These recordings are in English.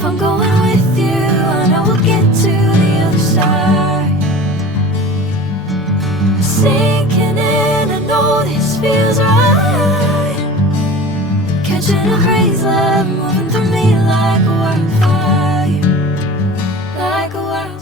If I'm going with you, I know we'll get to the other side. Sinking in, I know this feels right. Catching a crazy love, moving through me like a wildfire, like a wildfire.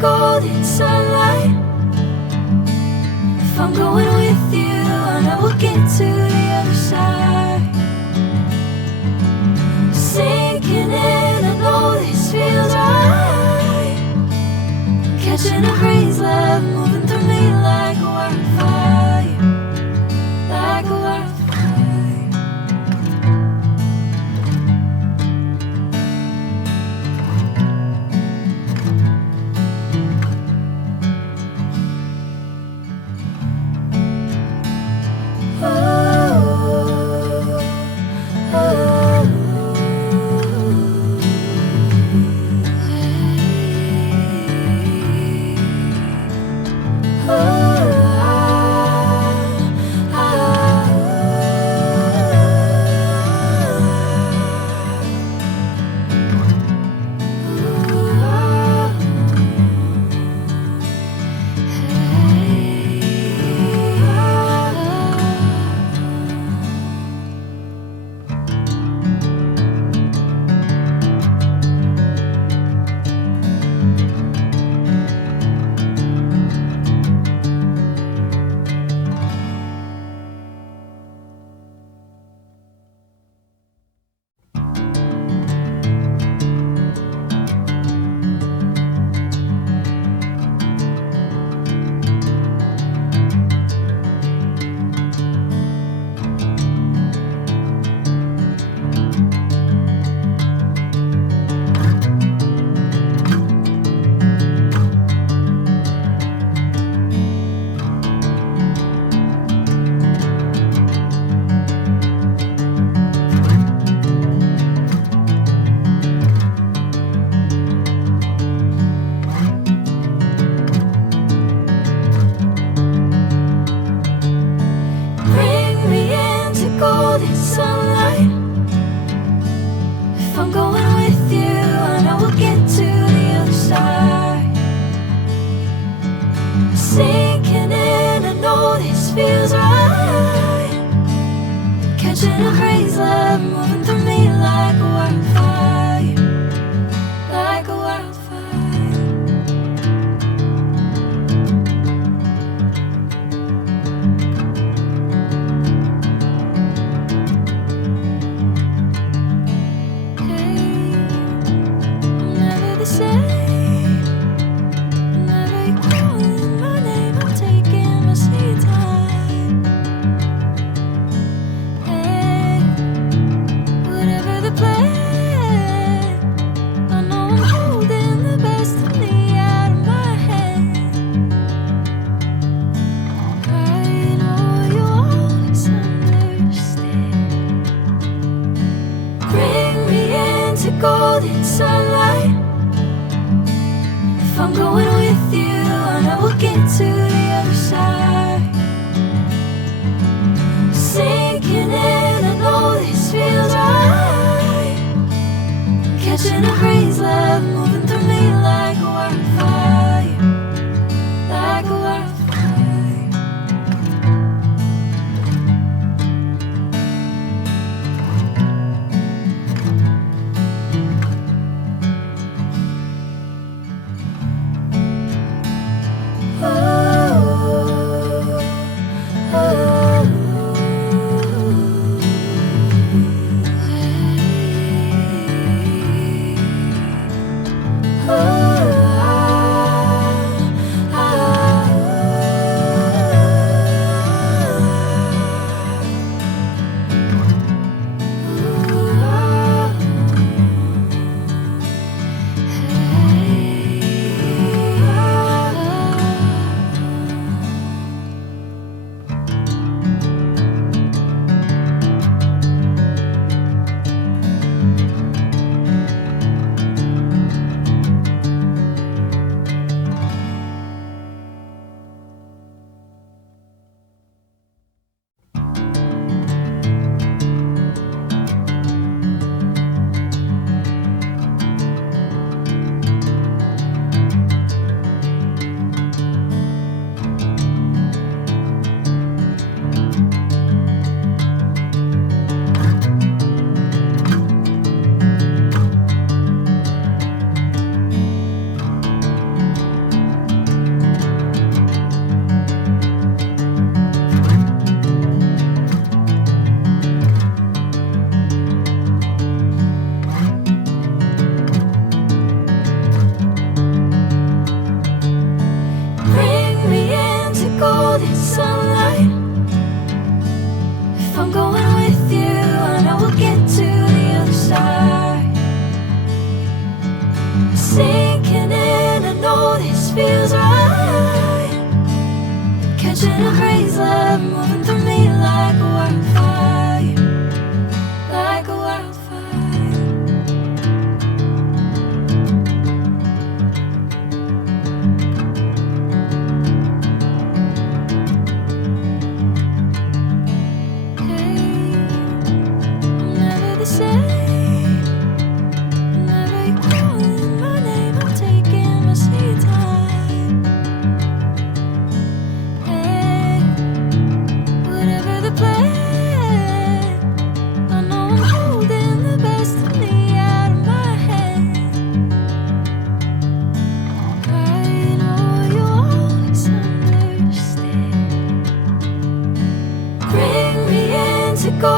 Golden sunlight. If I'm going with you, I know we'll get to the other side. Sinking in, I know this feels right. Catching a crazy love, moving through me like a wildfire, like a wildfire. Sinking in, I know this feels right. Catching a crazy love, moving through me like a wildfire, like a wildfire. Hey, I'm never the same. Golden sunlight. If I'm going with you, I know we'll get to the other side. Sinking in, I know this feels right. Catching a crazy love, moving through me like a wildfire, like a wildfire. golden sunlight. If I'm going with you, I know we'll get to the other side. Sinking in, I know this feels right. Catching a crazy love moving through me like a wildfire, like a wildfire.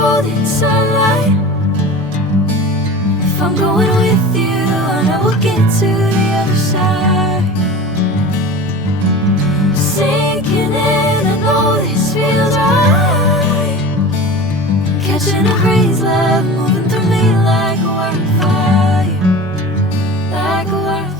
Golden sunlight. If I'm going with you, I know we'll get to the other side. Sinking in, I know this feels right. Catching a crazy love moving through me like a wildfire, like a wildfire.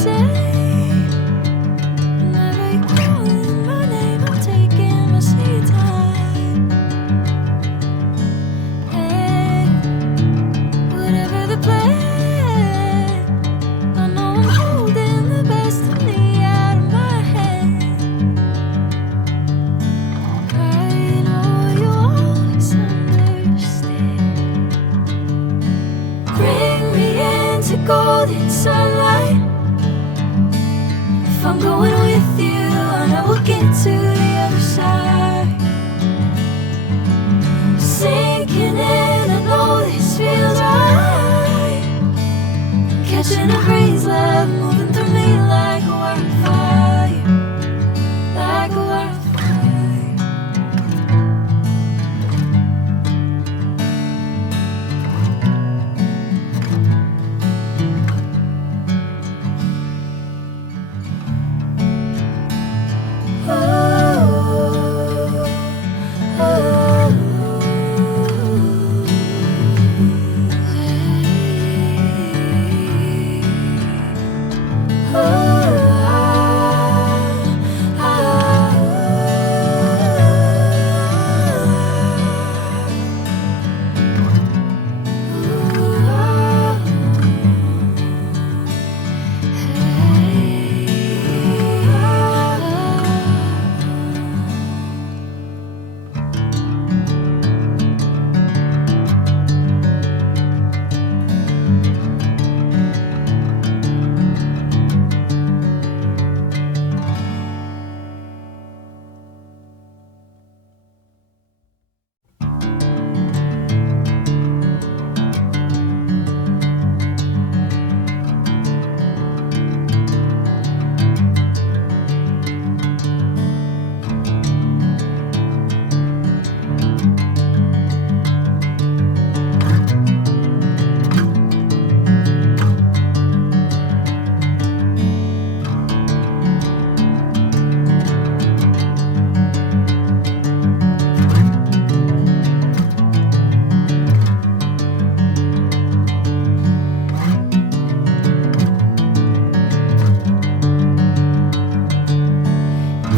say. Whenever you're calling my name, I'm taking my sweet time. Hey, whatever the plan, I know I'm holding the best of me out of my hand. I know you always understand. Bring me into golden sunlight. If I'm going with you, I know we'll get to the other side. Sinking in, I know this feels right. Catching a breeze, love moving through me like a wildfire, like a wildfire.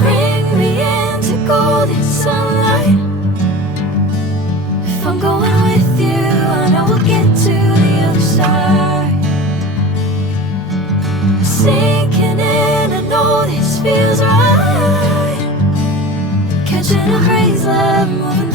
Bring me into golden sunlight. If I'm going with you, I know we'll get to the other side. Sinking in, I know this feels right. Catching a breeze, love moving